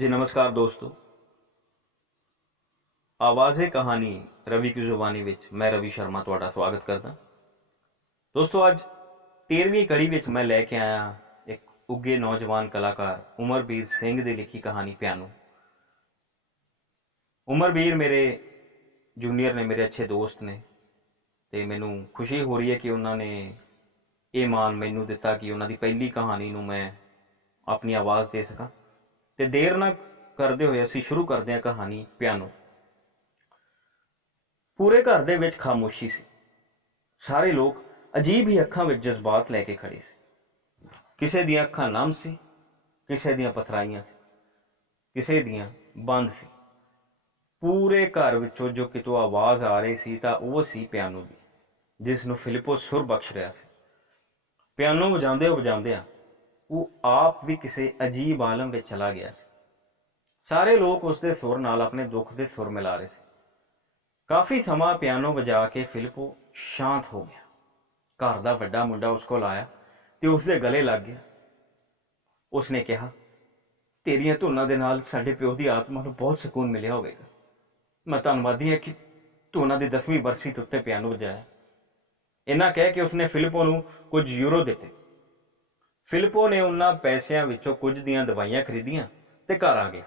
जी नमस्कार दोस्तों। आवाज़े कहानी रवि की जुबानी विच मैं रवि शर्मा तुहाडा स्वागत करदा। दोस्तों अज 13वीं कड़ी विच मैं लैके आया एक उगे नौजवान कलाकार उमरबीर सिंह की लिखी कहानी पियानो। उमरबीर मेरे जूनीयर ने, मेरे अच्छे दोस्त ने, तो मैनू खुशी हो रही है कि उन्होंने ये मान मैनू दिता कि उन्होंने पहली कहानी नू मैं अपनी आवाज़ दे सकां। तो देर ना करते हुए असी शुरू करते हैं कहानी पियानो। पूरे घर दे विच खामोशी सी। सारे लोग अजीब ही अखां विच जज्बात लैके खड़े सी। किसे दियां अखां नम सी, किसे दियां पथराइयां सी, किसे दियां बंद सी। पूरे घर विचों जो कितों आवाज़ आ रही सी तां ओह सी पियानो दी, जिस नूं फिलिपो सुर बख्श रहा सी। पियानो वजांदे वजांदियां वो आप भी किसी अजीब आलम विच चला गया सी। सारे लोग उसके सुर नाल अपने दुख के सुर मिला रहे थे। काफ़ी समा पियानो बजा के फिलिपो शांत हो गया। घर का वड्डा मुंडा उस कोल आया तो उसके गले लग गया। उसने कहा, तेरिया धुना दे नाल साडे प्यो की आत्मा को बहुत सुकून मिलिया होगा। मैं धन्नवादी है कि तू उन्होंने 10वीं बरसी उत्ते पियानो बजाया। इन्ना कह के उसने फिलिपो नूं कुछ यूरो दिते। फिलिपो ने उन्होंने पैसों विचों कुछ दियां दवाइयां खरीदियां ते घर आ गया।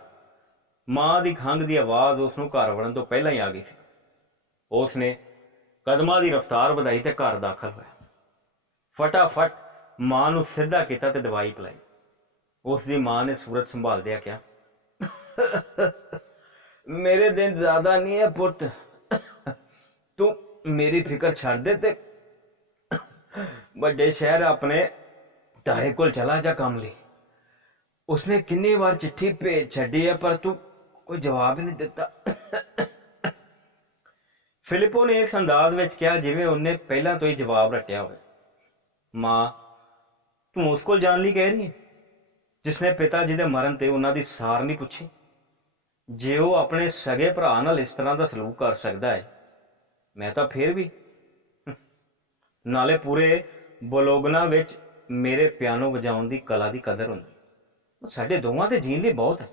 माँ की खंघ की आवाज़ उसनूं घर वड़न तो पहला ही आ गई थी। उसने कदमां की रफ्तार वधाई ते घर दाखिल होया। फटाफट मां नूं सीधा किया ते दवाई पिलाई। उसकी मां ने सूरत संभालदिया क्या, मेरे दिन ज्यादा नहीं है पुत, तू मेरी फिक्र छड़ दे ते बड़े शहर अपने ताए कोल चला जा काम लई। उसने किन्नी बार चिट्ठी भेज छड़ी है पर तू कोई जवाब नहीं दिता। फिलिपो ने इस अंदाज में कहा जिवें उन्हें पहला तो ही जवाब रटिया हो। मां, तू उस कोल जान ली कह रही है जिसने पिता जी के मरण ते उन्हों की सार नहीं पूछी। जे वो अपने सगे भरा नाल इस तरह का सलूक कर सकता है, मैं तो फिर भी नाले पूरे बलोगना विच मेरे पियानो बजाउण की कला की कदर होंदी। साडे दोवां दे जीण लई बहुत है।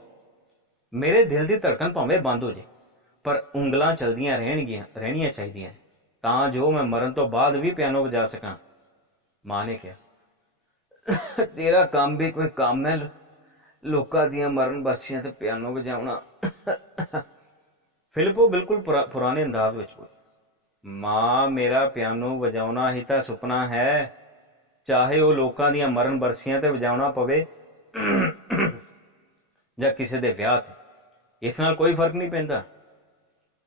मेरे दिल की धड़कन भावें बंद हो जाए पर उंगलां चलदियां रहनियां चाहिए तां जो मैं मरण तो बाद भी पियानो बजा सकां। मां ने कहा, तेरा काम भी कोई काम है, लोकां दियां मरण बरसियां ते पियानो बजाउणा। फिलिपो बिल्कुल पुराने अंदाज में बोला, मां मेरा पियानो बजाउणा ही तो सुपना है, चाहे वो लोकां दियां मरण बरसियां ते बजाउणा पवे जां किसी दे विआह ते, इस नाल कोई फर्क नहीं पैंदा।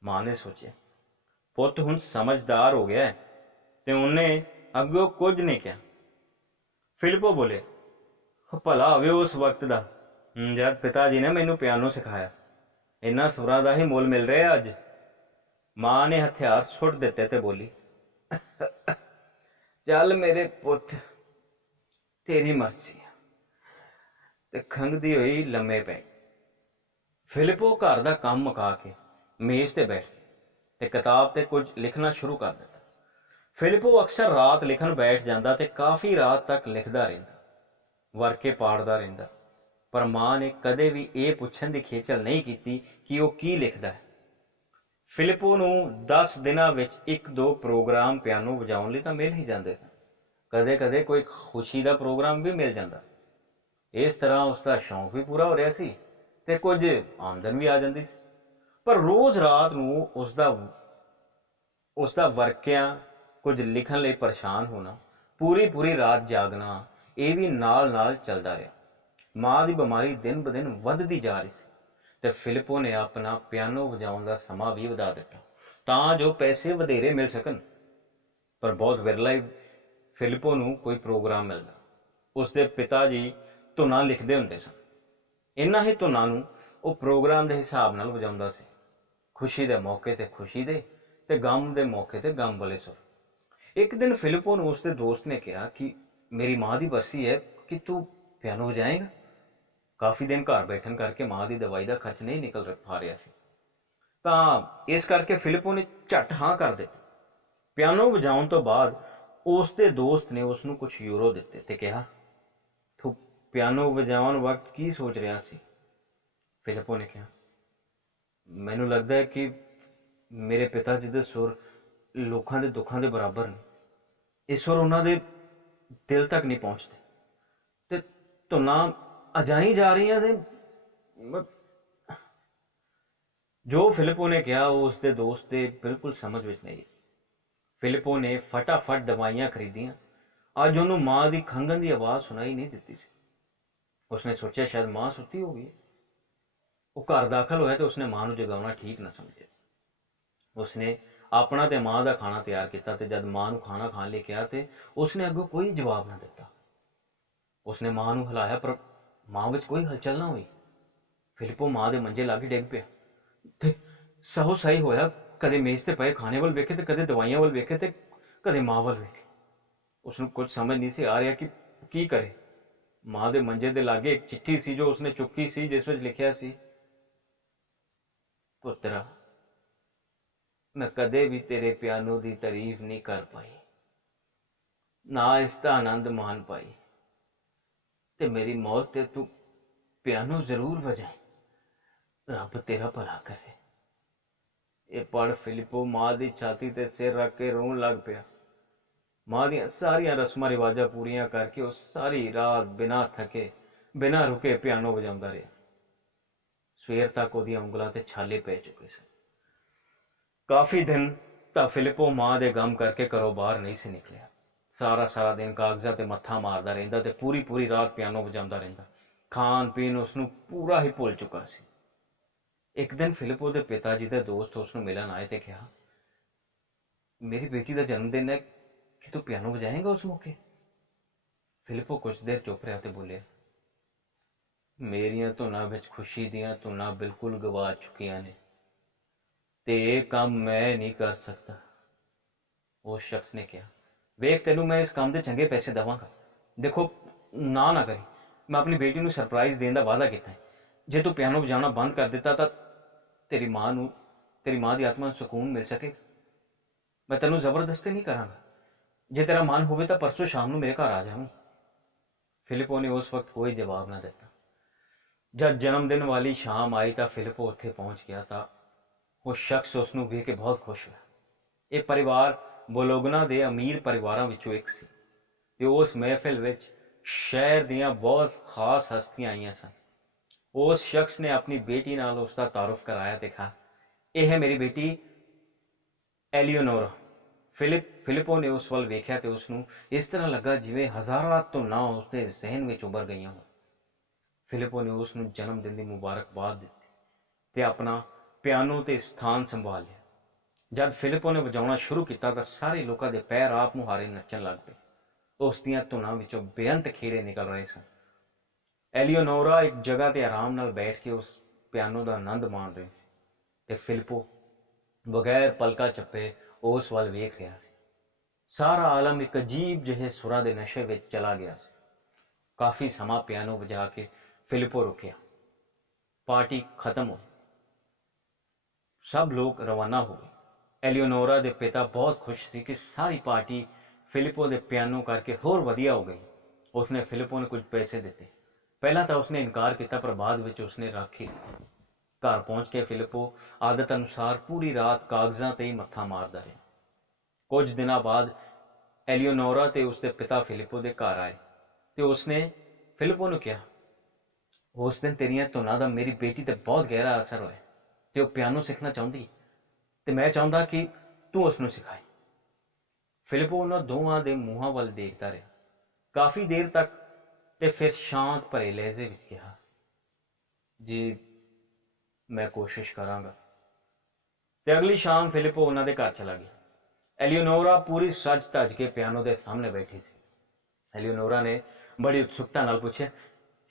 मां ने सोचा, पुत हुण समझदार हो गया है ते उन्हें अग्गों कुछ नहीं कहा। फिलिपो बोले, भला होवे उस वक्त का जद पिता जी ने मैनू पियानो सिखाया। इन्हां सुरां दा ही मुल मिल रहा अज। मां ने हथियार सुट दिते ते बोली, चल मेरे पुत, तेरी मर्जी है। ते खंघदी हुई लम्मे पै। फिलिपो घर का काम मुका के मेज ते बैठ गया ते किताब ते कुछ लिखना शुरू कर दिता। फिलिपो अक्सर रात लिखन बैठ जाता ते काफ़ी रात तक लिखता रहिंदा, वर्के पाड़दा रहिंदा। पर मां ने कदे भी ये पुछण की खेचल नहीं की कि वह की लिखता है। फिलिपो नूं 10 दिनां विच 1-2 प्रोग्राम पियानो वजाउण लई तां मिल ही जाते सन। कदे कदे कोई खुशी का प्रोग्राम भी मिल जाता। इस तरह उसका शौक भी पूरा हो रहा सी ते कुछ आमदन भी आ जाती सी। पर रोज़ रात नूं उसका वर्किया कुछ लिखण लई परेशान होना, पूरी पूरी रात जागना, ये भी नाल नाल चलता रहा। मां की बीमारी दिन ब दिन वधदी जा रही थी ते फिलिपो ने अपना पियानो वजाउण का समा भी वधा दिता तां जो पैसे वधेरे मिल सकन। पर बहुत विरला ही फिलिपो नूं कोई प्रोग्राम मिलता। उसके पिता जी धुना लिखते होंदे सन। इन्हां ही धुनां नूं वो प्रोग्राम के हिसाब नाल वजाउंदा सी। खुशी के मौके ते खुशी दे ते गम के मौके ते गम वाले सुर। एक दिन फिलिपो नूं उसके दोस्त ने कहा कि मेरी मां की बरसी है कि तू पियानो बजाएगा। काफ़ी दिन घर बैठन करके मां की दवाई का खर्च नहीं निकल पा रहा सी तां इस करके फिलिपो ने झट हाँ कर दी। पियानो वजाउण तो बाद उसके दोस्त ने उसनूं कुछ यूरो दिते ते कहा, तू पियानो वजाउण वक्त की सोच रहा सी। ਫਿਲਿਪੋ ਨੇ ਕਿਹਾ, ਮੈਨੂੰ ਲੱਗਦਾ ਹੈ ਕਿ ਮੇਰੇ ਪਿਤਾ ਜੀ ਦੇ ਸੁਰ ਲੋਕਾਂ ਦੇ ਦੁੱਖਾਂ ਦੇ ਬਰਾਬਰ ਨੇ। ਇਹ ਸੁਰ ਉਹਨਾਂ ਦੇ ਦਿਲ ਤੱਕ ਨਹੀਂ ਪਹੁੰਚਦੇ ਤੇ ਧੁਨਾਂ ਅਜਾਈ ਜਾ ਰਹੀਆਂ ਨੇ। ਜੋ ਫਿਲਿਪੋ ਨੇ ਕਿਹਾ ਉਹ ਉਸਦੇ ਦੋਸਤ ਦੇ ਬਿਲਕੁਲ ਸਮਝ ਵਿੱਚ ਨਹੀਂ। ਫਿਲਿਪੋ ਨੇ ਫਟਾਫਟ ਦਵਾਈਆਂ ਖਰੀਦੀਆਂ। ਅੱਜ ਉਹਨੂੰ ਮਾਂ ਦੀ ਖੰਘਣ ਦੀ ਆਵਾਜ਼ ਸੁਣਾਈ ਨਹੀਂ ਦਿੱਤੀ ਸੀ। ਉਸਨੇ ਸੋਚਿਆ ਸ਼ਾਇਦ ਮਾਂ ਸੁੱਤੀ ਹੋ ਗਈ। ਉਹ ਘਰ ਦਾਖਲ ਹੋਇਆ ਤੇ ਉਸਨੇ ਮਾਂ ਨੂੰ ਜਗਾਉਣਾ ਠੀਕ ਨਾ ਸਮਝਿਆ। ਉਸਨੇ ਆਪਣਾ ਤੇ ਮਾਂ ਦਾ ਖਾਣਾ ਤਿਆਰ ਕੀਤਾ ਤੇ ਜਦ ਮਾਂ ਨੂੰ ਖਾਣਾ ਖਾਣ ਲਈ ਕਿਹਾ ਤੇ ਉਸਨੇ ਅੱਗੋਂ ਕੋਈ ਜਵਾਬ ਨਾ ਦਿੱਤਾ। ਉਸਨੇ ਮਾਂ ਨੂੰ ਹਿਲਾਇਆ ਪਰ ਮਾਂ ਵਿੱਚ ਕੋਈ ਹਲਚਲ ਨਾ ਹੋਈ। ਫਿਲਿਪੋ ਮਾਂ ਦੇ ਮੰਜੇ ਲਾਗੇ ਡਿੱਗ ਪਿਆ ਤੇ ਸਹੋ ਸਹੀ ਹੋਇਆ। ਕਦੇ ਮੇਜ਼ ਤੇ ਪਏ ਖਾਣੇ ਵੱਲ ਵੇਖੇ ਤੇ ਕਦੇ ਦਵਾਈਆਂ ਵੱਲ ਵੇਖੇ ਤੇ ਕਦੇ ਮਾਂ ਵੱਲ ਵੇਖੇ। ਉਸਨੂੰ ਕੁਝ ਸਮਝ ਨਹੀਂ ਸੀ ਆ ਰਿਹਾ ਕਿ ਕੀ ਕਰੇ। ਮਾਂ ਦੇ ਮੰਜੇ ਦੇ ਲਾਗੇ ਇੱਕ ਚਿੱਠੀ ਸੀ ਜੋ ਉਸਨੇ ਚੁੱਕੀ ਸੀ, ਜਿਸ ਵਿੱਚ ਲਿਖਿਆ ਸੀ, ਪੁੱਤਰਾ, ਮੈਂ ਕਦੇ ਵੀ ਤੇਰੇ ਪਿਆਨੋ ਦੀ ਤਾਰੀਫ ਨਹੀਂ ਕਰ ਪਾਈ, ਨਾ ਇਸ ਦਾ ਆਨੰਦ ਮਾਣ ਪਾਈ, ਤੇ ਮੇਰੀ ਮੌਤ ਤੇ ਤੂੰ ਪਿਆਨੋ ਜ਼ਰੂਰ ਵਜਾਈ। ਰੱਬ ਤੇਰਾ ਭਲਾ ਕਰੇ। ਇਹ ਪੜ੍ਹ ਫਿਲਿਪੋ ਮਾਂ ਦੀ ਛਾਤੀ ਤੇ ਸਿਰ ਰੱਖ ਕੇ ਰੋਣ ਲੱਗ ਪਿਆ। ਮਾਂ ਦੀਆਂ ਸਾਰੀਆਂ ਰਸਮਾਂ ਰਿਵਾਜਾਂ ਪੂਰੀਆਂ ਕਰਕੇ ਉਹ ਸਾਰੀ ਰਾਤ ਬਿਨਾਂ ਥਕੇ ਬਿਨਾਂ ਰੁਕੇ ਪਿਆਨੋ ਵਜਾਉਂਦਾ ਰਿਹਾ। ਸਵੇਰ ਤੱਕ ਉਹਦੀਆਂ ਉਂਗਲਾਂ ਤੇ ਛਾਲੇ ਪੈ ਚੁੱਕੇ ਸਨ। ਕਾਫੀ ਦਿਨ ਤਾਂ ਫਿਲਿਪੋ ਮਾਂ ਦੇ ਗਮ ਕਰਕੇ ਘਰੋਂ ਬਾਹਰ ਨਹੀਂ ਸੀ ਨਿਕਲਿਆ। ਸਾਰਾ ਦਿਨ ਕਾਗਜ਼ਾਂ ਤੇ ਮੱਥਾ ਮਾਰਦਾ ਰਹਿੰਦਾ ਤੇ ਪੂਰੀ ਰਾਤ ਪਿਆਨੋ ਵਜਾਉਂਦਾ ਰਹਿੰਦਾ। ਖਾਣ ਪੀਣ ਉਸਨੂੰ ਪੂਰਾ ਹੀ ਭੁੱਲ ਚੁੱਕਾ ਸੀ। ਇੱਕ ਦਿਨ ਫਿਲਿਪੋ ਦੇ ਪਿਤਾ ਜੀ ਦੇ ਦੋਸਤ ਉਸਨੂੰ ਮਿਲਣ ਆਏ ਤੇ ਕਿਹਾ, ਮੇਰੀ ਬੇਟੀ ਦਾ ਜਨਮ ਦਿਨ ਹੈ, ਕਿ ਤੂੰ ਪਿਆਨੋ ਵਜਾਏਂਗਾ ਉਸ ਮੌਕੇ? ਫਿਲਿਪੋ ਕੁਝ ਦੇਰ ਚੁੱਪ ਰਿਹਾ ਤੇ ਬੋਲਿਆ, ਮੇਰੀਆਂ ਧੁਨਾਂ ਵਿੱਚ ਖੁਸ਼ੀ ਦੀਆਂ ਧੁਨਾਂ ਬਿਲਕੁਲ ਗਵਾ ਚੁੱਕੀਆਂ ਨੇ ਤੇ ਇਹ ਕੰਮ ਮੈਂ ਨਹੀਂ ਕਰ ਸਕਦਾ। ਉਸ ਸ਼ਖਸ ਨੇ ਕਿਹਾ, ਵੇਖ, ਤੈਨੂੰ ਮੈਂ ਇਸ ਕੰਮ ਦੇ ਚੰਗੇ ਪੈਸੇ ਦੇਵਾਂਗਾ। ਦੇਖੋ, ਨਾ ਕਰੀ। ਮੈਂ ਆਪਣੀ ਬੇਟੀ ਨੂੰ ਸਰਪ੍ਰਾਈਜ਼ ਦੇਣ ਦਾ ਵਾਅਦਾ ਕੀਤਾ ਹੈ। ਜੇ ਤੂੰ ਪਿਆਨੋ ਵਜਾਉਣਾ ਬੰਦ ਕਰ ਦਿੱਤਾ ਤਾਂ ਤੇਰੀ ਮਾਂ ਦੀ ਆਤਮਾ ਨੂੰ ਸਕੂਨ ਮਿਲ ਸਕੇਗਾ। ਮੈਂ ਤੈਨੂੰ ਜ਼ਬਰਦਸਤੀ ਨਹੀਂ ਕਰਾਂਗਾ। ਜੇ ਤੇਰਾ ਮਨ ਹੋਵੇ ਤਾਂ ਪਰਸੋਂ ਸ਼ਾਮ ਨੂੰ ਮੇਰੇ ਘਰ ਆ ਜਾਵੀਂ। ਫਿਲਿਪੋ ਨੇ ਉਸ ਵਕਤ ਕੋਈ ਜਵਾਬ ਨਾ ਦਿੱਤਾ। ਜਦ ਜਨਮ ਦਿਨ ਵਾਲੀ ਸ਼ਾਮ ਆਈ ਤਾਂ ਫਿਲਿਪੋ ਉੱਥੇ ਪਹੁੰਚ ਗਿਆ ਤਾਂ ਉਹ ਸ਼ਖਸ ਉਸ ਨੂੰ ਵੇਖ ਕੇ ਬਹੁਤ ਖੁਸ਼ ਹੋਇਆ। ਇਹ ਪਰਿਵਾਰ ਬੋਲੋਗਨਾ ਦੇ ਅਮੀਰ ਪਰਿਵਾਰਾਂ ਵਿੱਚੋਂ ਇੱਕ ਸੀ ਤੇ ਉਸ ਮਹਿਫਿਲ ਵਿੱਚ ਸ਼ਹਿਰ ਦੀਆਂ ਬਹੁਤ ਖਾਸ ਹਸਤੀਆਂ ਆਈਆਂ ਸਨ। ਉਸ ਸ਼ਖਸ ਨੇ ਆਪਣੀ ਬੇਟੀ ਨਾਲ ਉਸ ਦਾ ਤਾਰੁਫ ਕਰਾਇਆ ਤੇ ਕਿਹਾ, ਇਹ ਹੈ ਮੇਰੀ ਬੇਟੀ ਐਲੀਓਨੋਰਾ। ਫਿਲਿਪੋ ਨੇ ਉਸ ਵੱਲ ਵੇਖਿਆ ਤੇ ਉਸਨੂੰ ਇਸ ਤਰ੍ਹਾਂ ਲੱਗਾ ਜਿਵੇਂ ਹਜ਼ਾਰਾਂ ਧੁਨਾਂ ਉਸਦੇ ਜ਼ਿਹਨ ਵਿੱਚ ਉੱਭਰ ਗਈਆਂ ਹੋਣ। ਫਿਲਿਪੋ ਨੇ ਉਸ ਨੂੰ ਜਨਮ ਦਿਨ ਦੀ ਮੁਬਾਰਕਬਾਦ ਦਿੱਤੀ ਤੇ ਆਪਣਾ ਪਿਆਨੋ ਤੇ ਸਥਾਨ ਸੰਭਾਲ ਲਿਆ। ਜਦ ਫਿਲਿਪੋ ਨੇ ਵਜਾਉਣਾ ਸ਼ੁਰੂ ਕੀਤਾ ਤਾਂ ਸਾਰੇ ਲੋਕਾਂ ਦੇ ਪੈਰ ਆਪ ਮੁਹਾਰੇ ਨੱਚਣ ਲੱਗ ਪਏ। ਉਸ ਦੀਆਂ ਧੁਨਾਂ ਵਿੱਚੋਂ ਬੇਅੰਤ ਖੇੜੇ ਨਿਕਲ ਰਹੇ ਸਨ। ਐਲੀਓਨੋਰਾ ਇੱਕ ਜਗ੍ਹਾ ਤੇ ਆਰਾਮ ਨਾਲ ਬੈਠ ਕੇ ਉਸ ਪਿਆਨੋ ਦਾ ਆਨੰਦ ਮਾਣ ਰਹੀ ਸੀ ਤੇ ਫਿਲਿਪੋ ਬਗੈਰ ਪਲਕਾਂ ਝੱਪੇ ਉਸ ਵੱਲ ਵੇਖ ਰਿਹਾ ਸੀ। ਸਾਰਾ ਆਲਮ ਇੱਕ ਅਜੀਬ ਜਿਹੇ ਸੁਰਾਂ ਦੇ ਨਸ਼ੇ ਵਿੱਚ ਚਲਾ ਗਿਆ ਸੀ। ਕਾਫੀ ਸਮਾਂ ਪਿਆਨੋ ਵਜਾ ਕੇ ਫਿਲਿਪੋ ਰੁਕਿਆ। ਪਾਰਟੀ ਖਤਮ ਹੋਈ। ਸਭ ਲੋਕ ਰਵਾਨਾ ਹੋ ਗਏ। ਐਲੀਓਨੋਰਾ ਦੇ ਪਿਤਾ ਬਹੁਤ ਖੁਸ਼ ਸੀ ਕਿ ਸਾਰੀ ਪਾਰਟੀ ਫਿਲਿਪੋ ਦੇ ਪਿਆਨੋ ਕਰਕੇ ਹੋਰ ਵਧੀਆ ਹੋ ਗਈ। ਉਸਨੇ ਫਿਲਿਪੋ ਨੂੰ ਕੁਝ ਪੈਸੇ ਦਿੱਤੇ। ਪਹਿਲਾਂ ਤਾਂ ਉਸਨੇ ਇਨਕਾਰ ਕੀਤਾ ਪਰ ਬਾਅਦ ਵਿੱਚ ਉਸਨੇ ਰੱਖ ਹੀ ਲਿਆ। ਘਰ ਪਹੁੰਚ ਕੇ ਫਿਲਿਪੋ ਆਦਤ ਅਨੁਸਾਰ ਪੂਰੀ ਰਾਤ ਕਾਗਜ਼ਾਂ ਤੇ ਹੀ ਮੱਥਾ ਮਾਰਦਾ ਰਿਹਾ। ਕੁਝ ਦਿਨਾਂ ਬਾਅਦ ਐਲੀਓਨੋਰਾ ਤੇ ਉਸਦੇ ਪਿਤਾ ਫਿਲਿਪੋ ਦੇ ਘਰ ਆਏ ਤੇ ਉਸਨੇ ਫਿਲਿਪੋ ਨੂੰ ਕਿਹਾ, ਉਸ ਦਿਨ ਤੇਰੀਆਂ ਧੁਨਾਂ ਦਾ ਮੇਰੀ ਬੇਟੀ ਤੇ ਬਹੁਤ ਗਹਿਰਾ ਅਸਰ ਹੋਇਆ ਤੇ ਉਹ ਪਿਆਨੋ ਸਿੱਖਣਾ ਚਾਹੁੰਦੀ ਤੇ ਮੈਂ ਚਾਹੁੰਦਾ ਕਿ ਤੂੰ ਉਸ ਨੂੰ ਸਿਖਾਏ। ਫਿਲਿਪੋ ਉਹਨਾਂ ਦੋਵਾਂ ਦੇ ਮੂੰਹਾਂ ਵੱਲ ਦੇਖਦਾ ਰਿਹਾ ਕਾਫੀ ਦੇਰ ਤੱਕ ਤੇ ਫਿਰ ਸ਼ਾਂਤ ਭਰੇ ਲਹਿਜੇ ਵਿੱਚ ਕਿਹਾ, ਜੀ ਮੈਂ ਕੋਸ਼ਿਸ਼ ਕਰਾਂਗਾ। ਤੇ ਅਗਲੀ ਸ਼ਾਮ ਫਿਲਿਪੋ ਉਹਨਾਂ ਦੇ ਘਰ ਚਲਾ ਗਿਆ। ਐਲੀਓਨੋਰਾ ਪੂਰੀ ਸੱਜ ਧੱਜ ਕੇ ਪਿਆਨੋ ਦੇ ਸਾਹਮਣੇ ਬੈਠੀ ਸੀ। ਐਲੀਓਨੋਰਾ ਨੇ ਬੜੀ ਉਤਸੁਕਤਾ ਨਾਲ ਪੁੱਛਿਆ,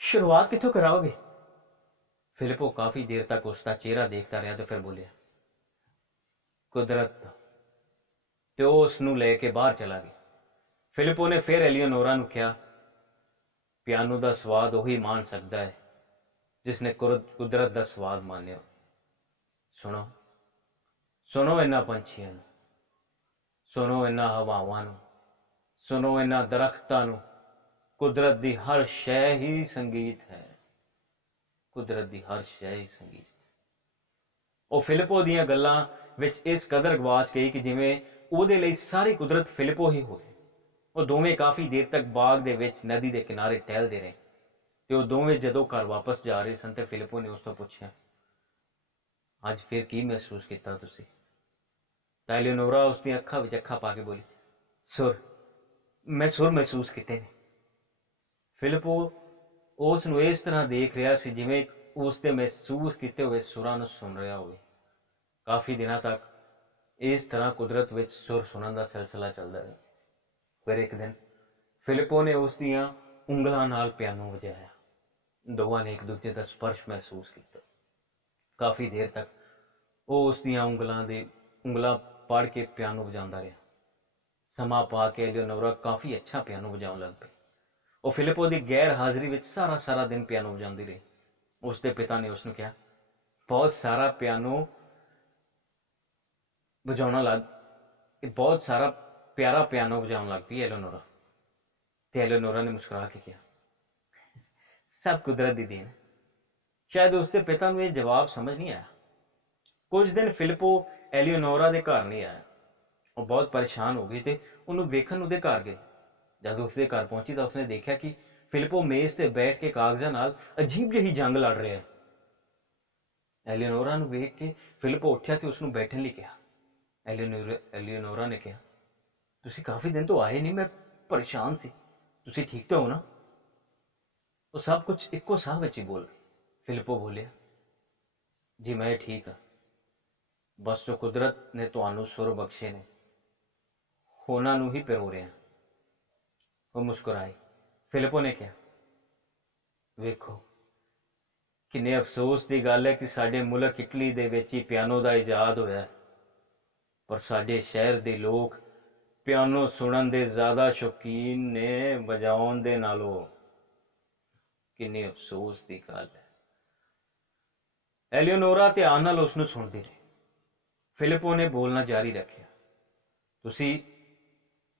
ਸ਼ੁਰੂਆਤ ਕਿੱਥੋਂ ਕਰਾਓਗੇ? ਫਿਲਿਪੋ ਕਾਫੀ ਦੇਰ ਤੱਕ ਉਸਦਾ ਚਿਹਰਾ ਦੇਖਦਾ ਰਿਹਾ ਤੇ ਫਿਰ ਬੋਲਿਆ, ਕੁਦਰਤ। ਤੇ ਉਹ ਉਸ ਨੂੰ ਲੈ ਕੇ ਬਾਹਰ ਚਲਾ ਗਿਆ। ਫਿਲਿਪੋ ਨੇ ਫਿਰ ਐਲੀਓਨੋਰਾ ਨੂੰ ਕਿਹਾ, ਪਿਆਨੋ ਦਾ ਸਵਾਦ ਉਹੀ ਮਾਣ ਸਕਦਾ ਹੈ ਜਿਸਨੇ ਕੁਦਰਤ ਦਾ ਸਵਾਦ ਮਾਣਿਆ। ਸੁਣੋ ਇਹਨਾਂ ਪੰਛੀਆਂ ਨੂੰ, ਸੁਣੋ ਇਹਨਾਂ ਹਵਾਵਾਂ ਨੂੰ, ਸੁਣੋ ਇਹਨਾਂ ਦਰਖਤਾਂ ਨੂੰ। ਕੁਦਰਤ ਦੀ ਹਰ ਸ਼ੈ ਹੀ ਸੰਗੀਤ ਹੈ। ਕੁਦਰਤ ਦੀ ਹਰ ਸ਼ੈ ਹੀ ਸੰਗੀਤ। ਉਹ ਫਿਲਿਪੋ ਦੀਆਂ ਗੱਲਾਂ ਵਿੱਚ ਇਸ ਕਦਰ ਗਵਾਚ ਗਈ ਕਿ ਜਿਵੇਂ ਉਹਦੇ ਲਈ ਸਾਰੀ ਕੁਦਰਤ ਫਿਲਿਪੋ ਹੀ ਹੋਵੇ। ਉਹ ਦੋਵੇਂ ਕਾਫੀ ਦੇਰ ਤੱਕ ਬਾਗ ਦੇ ਵਿੱਚ ਨਦੀ ਦੇ ਕਿਨਾਰੇ ਟਹਿਲਦੇ ਰਹੇ ਤੇ ਉਹ ਦੋਵੇਂ ਜਦੋਂ ਘਰ ਵਾਪਸ ਜਾ ਰਹੇ ਸਨ ਤੇ ਫਿਲਿਪੋ ਨੇ ਉਸ ਤੋਂ ਪੁੱਛਿਆ, ਅੱਜ ਫਿਰ ਕੀ ਮਹਿਸੂਸ ਕੀਤਾ ਤੁਸੀਂ? ਤਾਂ ਐਲੀਓਨੋਰਾ ਉਸ ਦੀਆਂ ਅੱਖਾਂ ਵਿੱਚ ਅੱਖਾਂ ਪਾ ਕੇ ਬੋਲੀ, ਸੁਰ, ਮੈਂ ਸੁਰ ਮਹਿਸੂਸ ਕੀਤੇ ਨੇ। ਫਿਲਿਪੋ ਉਸ ਨੂੰ ਇਸ ਤਰ੍ਹਾਂ ਦੇਖ ਰਿਹਾ ਸੀ ਜਿਵੇਂ ਉਸ ਦੇ ਮਹਿਸੂਸ ਕੀਤੇ ਹੋਏ ਸੁਰਾਂ ਨੂੰ ਸੁਣ ਰਿਹਾ ਹੋਵੇ। ਕਾਫੀ ਦਿਨਾਂ ਤੱਕ ਇਸ ਤਰ੍ਹਾਂ ਕੁਦਰਤ ਵਿੱਚ ਸੁਰ ਸੁਣਨ ਦਾ ਸਿਲਸਿਲਾ ਚੱਲਦਾ ਰਿਹਾ। ਫਿਰ ਇੱਕ ਦਿਨ ਫਿਲਿਪੋ ਨੇ ਉਸ ਦੀਆਂ ਉਂਗਲਾਂ ਨਾਲ ਪਿਆਨੋ ਵਜਾਇਆ। ਦੋਵਾਂ ਨੇ ਇੱਕ ਦੂਜੇ ਦਾ ਸਪਰਸ਼ ਮਹਿਸੂਸ ਕੀਤਾ। ਕਾਫੀ ਦੇਰ ਤੱਕ ਉਹ ਉਸ ਦੀਆਂ ਉਂਗਲਾਂ ਪੜ ਕੇ ਪਿਆਨੋ ਵਜਾਉਂਦਾ ਰਿਹਾ। ਸਮਾਂ ਪਾ ਕੇ ਐਲੀਓਨੋਰਾ ਕਾਫੀ ਅੱਛਾ ਪਿਆਨੋ ਵਜਾਉਣ ਲੱਗ ਪਈ। ਉਹ ਫਿਲਿਪੋ ਦੀ ਗੈਰ ਹਾਜ਼ਰੀ ਵਿੱਚ ਸਾਰਾ ਦਿਨ ਪਿਆਨੋ ਵਜਾਉਂਦੀ ਰਹੀ। ਉਸ ਦੇ ਪਿਤਾ ਨੇ ਉਸ ਨੂੰ ਕਿਹਾ, ਬਹੁਤ ਸਾਰਾ ਪਿਆਰਾ ਪਿਆਨੋ ਵਜਾਉਣ ਲੱਗ ਪਈ ਐਲੀਓਨੋਰਾ। ਤੇ ਐਲੀਓਨੋਰਾ ਨੇ ਮੁਸਕਰਾ ਕੇ ਕਿਹਾ, ਸਭ ਕੁਦਰਤ ਦੀ ਦੇਣ। ਸ਼ਾਇਦ ਉਸ ਦੇ ਪਿਤਾ ਨੂੰ ਇਹ ਜਵਾਬ ਸਮਝ ਨਹੀਂ ਆਇਆ। ਕੁਝ ਦਿਨ ਫਿਲਿਪੋ ਐਲੀਓਨੋਰਾ ਦੇ ਘਰ ਨਹੀਂ ਆਇਆ। ਉਹ ਬਹੁਤ ਪਰੇਸ਼ਾਨ ਹੋ ਗਈ ਤੇ ਉਹਨੂੰ ਵੇਖਣ ਉਹਦੇ ਘਰ ਗਈ। ਜਦ ਉਸਦੇ ਘਰ ਪਹੁੰਚੀ ਤਾਂ ਉਸਨੇ ਦੇਖਿਆ ਕਿ ਫਿਲਿਪੋ ਮੇਜ਼ ਤੇ ਬੈਠ ਕੇ ਕਾਗਜ਼ਾਂ ਨਾਲ ਅਜੀਬ ਜਿਹੀ ਜੰਗ ਲੜ ਰਿਹਾ ਹੈ। ਐਲੀਓਨੋਰਾ ਨੂੰ ਵੇਖ ਕੇ ਫਿਲਿਪੋ ਉੱਠਿਆ ਤੇ ਉਸਨੂੰ ਬੈਠਣ ਲਈ ਕਿਹਾ। ਐਲੀਓਨੋਰਾ ਨੇ ਕਿਹਾ, ਤੁਸੀਂ ਕਾਫੀ ਦਿਨ ਤੋਂ ਆਏ ਨਹੀਂ, ਮੈਂ ਪਰੇਸ਼ਾਨ ਸੀ। ਤੁਸੀਂ ਠੀਕ ਤਾਂ ਹੋ ਨਾ? ਉਹ ਸਭ ਕੁਝ ਇੱਕੋ ਸਾਹ ਵਿੱਚ ਹੀ ਬੋਲ ਗਏ। ਫਿਲਿਪੋ ਬੋਲਿਆ, ਜੀ ਮੈਂ ਠੀਕ ਹਾਂ, ਬਸ ਜੋ ਕੁਦਰਤ ਨੇ ਤੁਹਾਨੂੰ ਸੁਰ ਬਖਸ਼ੇ ਨੇ ਉਹਨਾਂ ਨੂੰ ਹੀ ਪਿਰੋ ਰਿਹਾ। ਉਹ ਮੁਸਕਰਾਈ। ਫਿਲਿਪੋ ਨੇ ਕਿਹਾ, ਵੇਖੋ ਕਿੰਨੇ ਅਫਸੋਸ ਦੀ ਗੱਲ ਹੈ ਕਿ ਸਾਡੇ ਮੁਲਕ ਇਟਲੀ ਦੇ ਵਿੱਚ ਹੀ ਪਿਆਨੋ ਦਾ ਇਜਾਦ ਹੋਇਆ, ਪਰ ਸਾਡੇ ਸ਼ਹਿਰ ਦੇ ਲੋਕ ਪਿਆਨੋ ਸੁਣਨ ਦੇ ਜ਼ਿਆਦਾ ਸ਼ੌਕੀਨ ਨੇ ਵਜਾਉਣ ਦੇ ਨਾਲੋਂ। ਕਿੰਨੇ ਅਫਸੋਸ ਦੀ ਗੱਲ ਹੈ। ਐਲੀਓਨੋਰਾ ਧਿਆਨ ਨਾਲ ਉਸ ਨੂੰ ਸੁਣਦੀ ਰਹੀ। ਫਿਲਿਪੋ ਨੇ ਬੋਲਣਾ ਜਾਰੀ ਰੱਖਿਆ, ਤੁਸੀਂ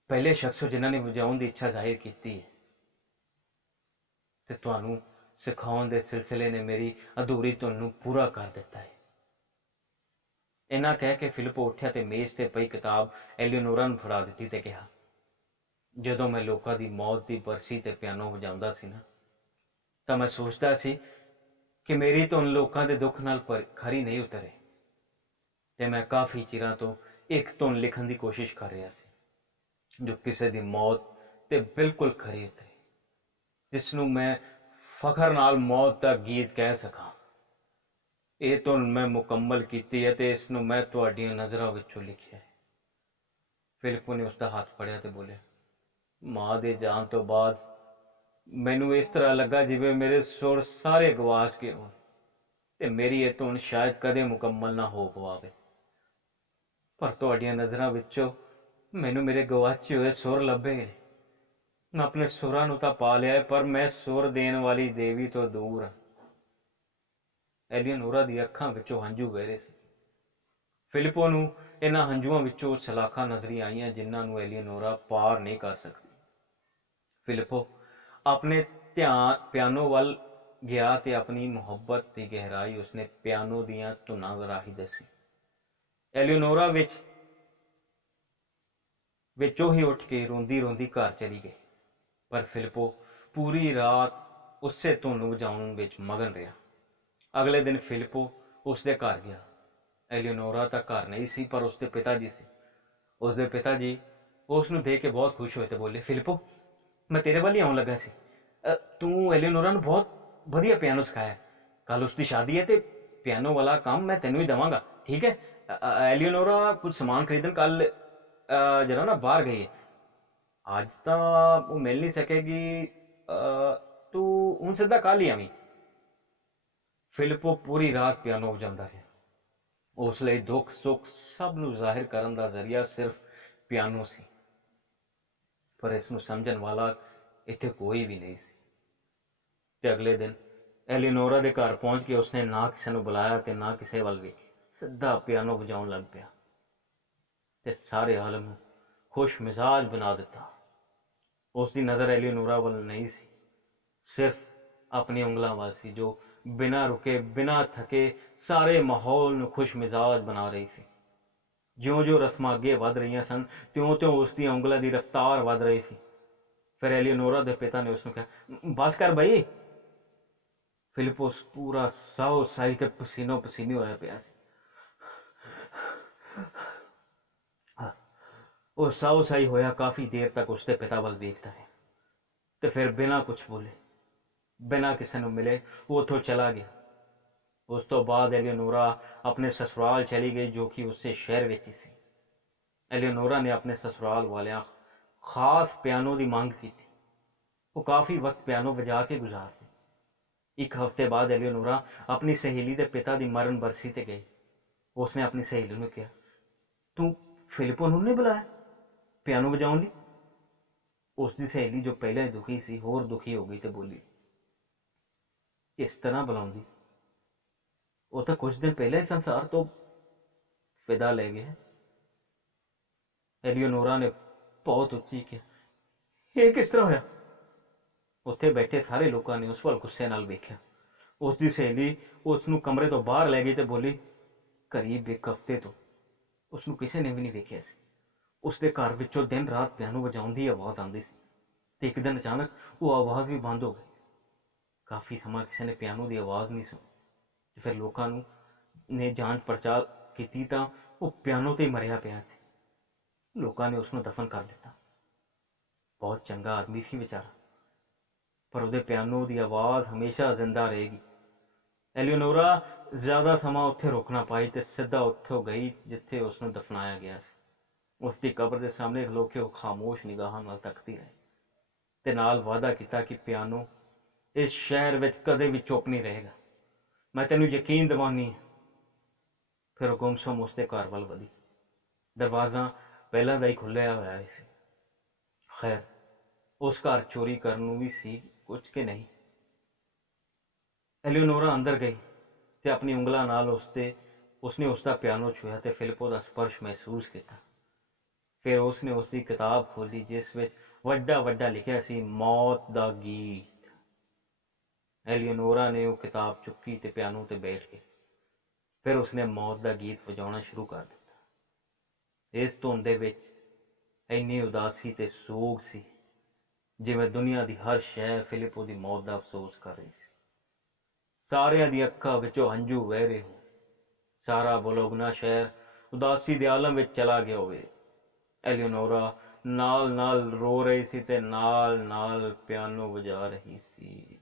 ਪਹਿਲੇ ਸ਼ਖਸ ਹੋ ਜਿਨ੍ਹਾਂ ਨੇ ਵਜਾਉਣ ਦੀ ਇੱਛਾ ਜ਼ਾਹਿਰ ਕੀਤੀ ਹੈ ਤੇ ਤੁਹਾਨੂੰ ਸਿਖਾਉਣ ਦੇ ਸਿਲਸਿਲੇ ਨੇ ਮੇਰੀ ਅਧੂਰੀ ਧੁਨ ਨੂੰ ਪੂਰਾ ਕਰ ਦਿੱਤਾ ਹੈ। ਇੰਨਾ ਕਹਿ ਕੇ ਫਿਲਿਪੋ ਉੱਠਿਆ ਤੇ ਮੇਜ਼ ਤੇ ਪਈ ਕਿਤਾਬ ਐਲੀਓਨੋਰਾ ਨੂੰ ਫੜਾ ਦਿੱਤੀ ਤੇ ਕਿਹਾ, ਜਦੋਂ ਮੈਂ ਲੋਕਾਂ ਦੀ ਮੌਤ ਦੀ ਬਰਸੀ ਤੇ ਪਿਆਨੋ ਵਜਾਉਂਦਾ ਸੀ ਨਾ, ਤਾਂ ਮੈਂ ਸੋਚਦਾ ਸੀ ਕਿ ਮੇਰੀ ਧੁਨ ਲੋਕਾਂ ਦੇ ਦੁੱਖ ਨਾਲ ਖਰੀ ਨਹੀਂ ਉਤਰੇ ਤੇ ਮੈਂ ਕਾਫੀ ਚਿਰਾਂ ਤੋਂ ਇੱਕ ਧੁਨ ਲਿਖਣ ਦੀ ਕੋਸ਼ਿਸ਼ ਕਰ ਰਿਹਾ ਸੀ ਜੋ ਕਿਸੇ ਦੀ ਮੌਤ ਤੇ ਬਿਲਕੁਲ ਖਰੀ ਉਤਰੇ, ਜਿਸ ਨੂੰ ਮੈਂ ਫਖਰ ਨਾਲ ਮੌਤ ਦਾ ਗੀਤ ਕਹਿ ਸਕਾਂ। ਇਹ ਧੁਨ ਮੈਂ ਮੁਕੰਮਲ ਕੀਤੀ ਹੈ ਤੇ ਇਸ ਨੂੰ ਮੈਂ ਤੁਹਾਡੀਆਂ ਨਜ਼ਰਾਂ ਵਿੱਚੋਂ ਲਿਖਿਆ ਹੈ। ਫਿਲਿਪੋ ਨੇ ਉਸਦਾ ਹੱਥ ਫੜਿਆ ਤੇ ਬੋਲਿਆ, ਮਾਂ ਦੇ ਜਾਣ ਤੋਂ ਬਾਅਦ ਮੈਨੂੰ ਇਸ ਤਰ੍ਹਾਂ ਲੱਗਾ ਜਿਵੇਂ ਮੇਰੇ ਸੁਰ ਸਾਰੇ ਗਵਾਚ ਗਏ ਹੋਣ ਤੇ ਮੇਰੀ ਇਹ ਧੁਨ ਸ਼ਾਇਦ ਕਦੇ ਮੁਕੰਮਲ ਨਾ ਹੋ ਪਾਵੇ। ਪਰ ਤੁਹਾਡੀਆਂ ਨਜ਼ਰਾਂ ਵਿੱਚੋਂ ਮੈਨੂੰ ਮੇਰੇ ਗਵਾਚੇ ਹੋਏ ਸੁਰ ਲੱਭੇ ਨੇ। ਮੈਂ ਆਪਣੇ ਸੁਰਾਂ ਨੂੰ ਤਾਂ ਪਾ ਲਿਆ, ਪਰ ਮੈਂ ਸੁਰ ਦੇਣ ਵਾਲੀ ਦੇਵੀ ਤੋਂ ਦੂਰ ਹਾਂ। ਐਲੀਓਨੋਰਾ ਦੀ ਅੱਖਾਂ ਵਿੱਚੋਂ ਹੰਝੂ ਵਹਿ ਰਹੇ ਸੀ। ਫਿਲਿਪੋ ਨੂੰ ਇਹਨਾਂ ਹੰਝੂਆਂ ਵਿੱਚੋਂ ਸਲਾਖਾਂ ਨਜ਼ਰੀ ਆਈਆਂ ਜਿਨ੍ਹਾਂ ਨੂੰ ਐਲੀਓਨੋਰਾ ਪਾਰ ਨਹੀਂ ਕਰ ਸਕਦੀ। ਫਿਲਿਪੋ ਆਪਣੇ ਪਿਆਨੋ ਵੱਲ ਗਿਆ ਤੇ ਆਪਣੀ ਮੁਹੱਬਤ ਦੀ ਗਹਿਰਾਈ ਉਸਨੇ ਪਿਆਨੋ ਦੀਆਂ ਧੁਨਾਂ ਰਾਹੀਂ ਦੱਸੀ। ਐਲੀਓਨੋਰਾ ਵਿੱਚੋਂ ਹੀ ਉੱਠ ਕੇ ਰੋਂਦੀ ਰੋਂਦੀ ਘਰ ਚਲੀ ਗਈ, ਪਰ ਫਿਲਿਪੋ ਪੂਰੀ ਰਾਤ ਉਸੇ ਧੁਨ ਨੂੰ ਵਜਾਉਣ ਵਿੱਚ ਮਗਨ ਰਿਹਾ। ਅਗਲੇ ਦਿਨ ਫਿਲਿਪੋ ਉਸਦੇ ਘਰ ਗਿਆ। ਐਲੀਓਨੋਰਾ ਤਾਂ ਘਰ ਨਹੀਂ ਸੀ, ਪਰ ਉਸਦੇ ਪਿਤਾ ਜੀ ਸੀ। ਉਸਦੇ ਪਿਤਾ ਜੀ ਉਸ ਨੂੰ ਦੇਖ ਕੇ ਬਹੁਤ ਖੁਸ਼ ਹੋਏ ਤੇ ਬੋਲੇ, ਫਿਲਿਪੋ, ਮੈਂ ਤੇਰੇ ਵੱਲ ਹੀ ਆਉਣ ਲੱਗਾ ਸੀ। ਤੂੰ ਐਲੀਓਨੋਰਾ ਨੂੰ ਬਹੁਤ ਵਧੀਆ ਪਿਆਨੋ ਸਿਖਾਇਆ। ਕੱਲ ਉਸਦੀ ਸ਼ਾਦੀ ਹੈ ਤੇ ਪਿਆਨੋ ਵਾਲਾ ਕੰਮ ਮੈਂ ਤੈਨੂੰ ਹੀ ਦੇਵਾਂਗਾ, ਠੀਕ ਹੈ? ਐਲੀਓਨੋਰਾ ਕੁਝ ਸਮਾਨ ਖਰੀਦਣ ਕੱਲ ਜਰਾ ਨਾ ਬਾਹਰ ਗਈ ਹੈ, ਅੱਜ ਤਾਂ ਉਹ ਮਿਲ ਨਹੀਂ ਸਕੇਗੀ। ਤੂੰ ਹੁਣ ਸਿੱਧਾ ਕੱਲ ਹੀ ਆਵੀਂ। ਫਿਲਿਪੋ ਪੂਰੀ ਰਾਤ ਪਿਆਨੋ ਵਜਾਉਂਦਾ ਰਿਹਾ। ਉਸ ਲਈ ਦੁੱਖ ਸੁੱਖ ਸਭ ਨੂੰ ਜ਼ਾਹਿਰ ਕਰਨ ਦਾ ਜ਼ਰੀਆ ਸਿਰਫ ਪਿਆਨੋ ਸੀ, ਪਰ ਇਸ ਨੂੰ ਸਮਝਣ ਵਾਲਾ ਇੱਥੇ ਕੋਈ ਵੀ ਨਹੀਂ ਸੀ। ਤੇ ਅਗਲੇ ਦਿਨ ਐਲੀਓਨੋਰਾ ਦੇ ਘਰ ਪਹੁੰਚ ਕੇ ਉਸਨੇ ਨਾ ਕਿਸੇ ਨੂੰ ਬੁਲਾਇਆ ਤੇ ਨਾ ਕਿਸੇ ਵੱਲ ਵੇਖਿਆ, ਸਿੱਧਾ ਪਿਆਨੋ ਵਜਾਉਣ ਲੱਗ ਪਿਆ ਤੇ ਸਾਰੇ ਆਲਮ ਨੂੰ ਖੁਸ਼ ਮਿਜ਼ਾਜ ਬਣਾ ਦਿੱਤਾ। ਉਸ ਦੀ ਨਜ਼ਰ ਐਲੀਓਨੋਰਾ ਵੱਲ ਨਹੀਂ ਸੀ, ਸਿਰਫ ਆਪਣੀ ਉਂਗਲਾਂ ਵੱਲ ਸੀ ਜੋ बिना रुके बिना थके सारे माहौल ਨੂੰ खुश मिजाज बना रही सी। ਜਿਉਂ-ਜਿਉਂ ਰਸਮਾਂ ਅੱਗੇ ਵਧ ਰਹੀਆਂ ਸਨ, ਤਿਉਂ-ਤਿਉਂ ਉਸ ਦੀਆਂ ਉਂਗਲਾਂ ਦੀ ਰਫ਼ਤਾਰ ਵਧ ਰਹੀ ਸੀ। ਫਿਰ ਐਲੀਨੋਰਾ ਦੇ ਪਿਤਾ ਨੇ ਉਸ ਨੂੰ ਕਿਹਾ, ਬਸ ਕਰ ਬਈ। ਫਿਲਿਪੋਸ ਪੂਰਾ ਸਾਉ ਸਾਈ ਤੇ ਪਸੀਨੋ ਪਸੀਨੀ ਹੋਇਆ ਪਿਆ ਸੀ। ਉਹ ਸਾਉ ਸਾਈ ਹੋਇਆ ਕਾਫੀ ਦੇਰ ਤੱਕ ਉਸਦੇ ਪਿਤਾ ਵੱਲ ਵੇਖਦਾ ਹੈ ਤੇ ਫਿਰ ਬਿਨਾਂ ਕੁਛ ਬੋਲੇ, ਬਿਨਾਂ ਕਿਸੇ ਨੂੰ ਮਿਲੇ ਉਹ ਉੱਥੋਂ ਚਲਾ ਗਿਆ। ਉਸ ਤੋਂ ਬਾਅਦ ਐਲੀਨੋਰਾ ਆਪਣੇ ਸਸੁਰਾਲ ਚਲੀ ਗਈ, ਜੋ ਕਿ ਉਸੇ ਸ਼ਹਿਰ ਵਿੱਚ ਹੀ ਸੀ। ਐਲੀਨੋਰਾ ਨੇ ਆਪਣੇ ਸਸੁਰਾਲ ਵਾਲਿਆਂ ਖਾਸ ਪਿਆਨੋ ਦੀ ਮੰਗ ਕੀਤੀ। ਉਹ ਕਾਫੀ ਵਕਤ ਪਿਆਨੋ ਵਜਾ ਕੇ ਗੁਜ਼ਾਰਦੀ। ਇੱਕ ਹਫ਼ਤੇ ਬਾਅਦ ਐਲੀਨੋਰਾ ਆਪਣੀ ਸਹੇਲੀ ਦੇ ਪਿਤਾ ਦੀ ਮਰਨ ਬਰਸੀ ਤੇ ਗਈ। ਉਸਨੇ ਆਪਣੀ ਸਹੇਲੀ ਨੂੰ ਕਿਹਾ, ਤੂੰ ਫਿਲਿਪੋ ਨੂੰ ਨਹੀਂ ਬੁਲਾਇਆ ਪਿਆਨੋ ਵਜਾਉਣ ਲਈ? ਉਸਦੀ ਸਹੇਲੀ, ਜੋ ਪਹਿਲਾਂ ਹੀ ਦੁਖੀ ਸੀ, ਹੋਰ ਦੁਖੀ ਹੋ ਗਈ ਤੇ ਬੋਲੀ, ਇਸ ਤਰ੍ਹਾਂ ਬੁਲਾਉਂਦੀ? ਉਹ ਤਾਂ ਕੁਝ ਦਿਨ ਪਹਿਲਾਂ ਹੀ ਸੰਸਾਰ ਤੋਂ ਵਿਦਾ ਲੈ ਗਿਆ। ਐਲੀਨੋਰਾ ਨੇ ਬਹੁਤ ਉੱਚੀ ਕਿਹਾ, ਇਹ ਕਿਸ ਤਰ੍ਹਾਂ ਹੋਇਆ? ਉੱਥੇ ਬੈਠੇ ਸਾਰੇ ਲੋਕਾਂ ਨੇ ਉਸ ਵੱਲ ਗੁੱਸੇ ਨਾਲ ਵੇਖਿਆ। ਉਸ ਦੀ ਸਹੇਲੀ ਉਸ ਨੂੰ ਕਮਰੇ ਤੋਂ ਬਾਹਰ ਲੈ ਗਈ ਤੇ ਬੋਲੀ, ਕਰੀਬ ਇੱਕ ਹਫ਼ਤੇ ਤੋਂ ਉਸ ਨੂੰ ਕਿਸੇ ਨੇ ਵੀ ਨਹੀਂ ਵੇਖਿਆ ਸੀ। ਉਸਦੇ ਘਰ ਵਿੱਚੋਂ ਦਿਨ ਰਾਤ ਪਿਆਨੋ ਵਜਾਉਣ ਦੀ ਆਵਾਜ਼ ਆਉਂਦੀ ਸੀ ਤੇ ਇੱਕ ਦਿਨ ਅਚਾਨਕ ਉਹ ਆਵਾਜ਼ ਵੀ ਬੰਦ ਹੋ ਗਈ। ਕਾਫੀ ਸਮਾਂ ਕਿਸੇ ਨੇ ਪਿਆਨੋ ਦੀ ਆਵਾਜ਼ ਨਹੀਂ ਸੁਣੀ। ਫਿਰ ਲੋਕਾਂ ਨੇ ਜਾਂਚ ਪੜਤਾਲ ਕੀਤੀ ਤਾਂ ਉਹ ਪਿਆਨੋ ਤੇ ਹੀ ਮਰਿਆ ਪਿਆ ਸੀ। ਲੋਕਾਂ ਨੇ ਉਸ ਨੂੰ ਦਫਨ ਕਰ ਦਿੱਤਾ। ਬਹੁਤ ਚੰਗਾ ਆਦਮੀ ਸੀ ਵਿਚਾਰਾ, ਪਰ ਉਹਦੇ ਪਿਆਨੋ ਦੀ ਆਵਾਜ਼ ਹਮੇਸ਼ਾ ਜ਼ਿੰਦਾ ਰਹੇਗੀ। ਐਲੀਨੋਰਾ ਜ਼ਿਆਦਾ ਸਮਾਂ ਉੱਥੇ ਰੁਕ ਨਾ ਪਾਈ ਤੇ ਸਿੱਧਾ ਉੱਥੋਂ ਗਈ ਜਿੱਥੇ ਉਸ ਨੂੰ ਦਫਨਾਇਆ ਗਿਆ ਸੀ। ਉਸ ਦੀ ਕਬਰ ਦੇ ਸਾਹਮਣੇ ਖਲੋ ਕੇ ਉਹ ਖਾਮੋਸ਼ ਨਿਗਾਹਾਂ ਨਾਲ ਤੱਕਦੀ ਰਹੀ ਤੇ ਨਾਲ ਵਾਅਦਾ ਕੀਤਾ ਕਿ ਪਿਆਨੋ ਇਸ ਸ਼ਹਿਰ ਵਿੱਚ ਕਦੇ ਵੀ ਚੁੱਪ ਨਹੀਂ ਰਹੇਗਾ, ਮੈਂ ਤੈਨੂੰ ਯਕੀਨ ਦਿਵਾਉਂਦੀ ਹਾਂ। ਫਿਰ ਉਹ ਗੁੰਮਸੁੰਮ ਉਸਦੇ ਘਰ ਵੱਲ ਵਧੀ। ਦਰਵਾਜ਼ਾ ਪਹਿਲਾਂ ਦਾ ਹੀ ਖੁੱਲ੍ਹਿਆ ਹੋਇਆ ਸੀ। ਖੈਰ, ਉਸ ਘਰ ਚੋਰੀ ਕਰਨ ਨੂੰ ਵੀ ਸੀ ਕੁਝ ਕਿ ਨਹੀਂ। ਐਲੀਨੋਰਾ ਅੰਦਰ ਗਈ ਤੇ ਆਪਣੀ ਉਂਗਲਾਂ ਨਾਲ ਉਸਨੇ ਉਸਦਾ ਪਿਆਨੋ ਛੂਹਿਆ ਤੇ ਫਿਲਿਪੋ ਦਾ ਸਪਰਸ਼ ਮਹਿਸੂਸ ਕੀਤਾ। ਫਿਰ ਉਸਨੇ ਉਸਦੀ ਕਿਤਾਬ ਖੋਲ੍ਹੀ, ਜਿਸ ਵਿੱਚ ਵੱਡਾ ਵੱਡਾ ਲਿਖਿਆ ਸੀ, ਮੌਤ ਦਾ ਗੀਤ। ਐਲੀਨੋਰਾ ਨੇ ਉਹ ਕਿਤਾਬ ਚੁੱਕੀ ਤੇ ਪਿਆਨੋ ਤੇ ਬੈਠ ਗਈ। ਫਿਰ ਉਸਨੇ ਮੌਤ ਦਾ ਗੀਤ ਵਜਾਉਣਾ ਸ਼ੁਰੂ ਕਰ ਦਿੱਤਾ। ਇਸ ਧੁਨ ਦੇ ਵਿੱਚ ਇੰਨੀ ਉਦਾਸੀ ਤੇ ਸੋਗ ਸੀ ਜਿਵੇਂ ਦੁਨੀਆ ਦੀ ਹਰ ਸ਼ੈ ਫਿਲਿਪੋ ਦੀ ਮੌਤ ਦਾ ਅਫਸੋਸ ਕਰ ਰਹੀ ਸੀ। ਸਾਰਿਆਂ ਦੀਆਂ ਅੱਖਾਂ ਵਿੱਚੋਂ ਹੰਝੂ ਵਹਿ ਰਹੇ ਹੋਣ। ਸਾਰਾ ਬੋਲੋਗਨਾ ਸ਼ਹਿਰ ਉਦਾਸੀ ਦੇ ਆਲਮ ਵਿੱਚ ਚਲਾ ਗਿਆ ਹੋਵੇ। ਐਲੀਨੋਰਾ ਨਾਲ ਨਾਲ ਰੋ ਰਹੀ ਸੀ ਤੇ ਨਾਲ ਨਾਲ ਪਿਆਨੋ ਵਜਾ ਰਹੀ ਸੀ।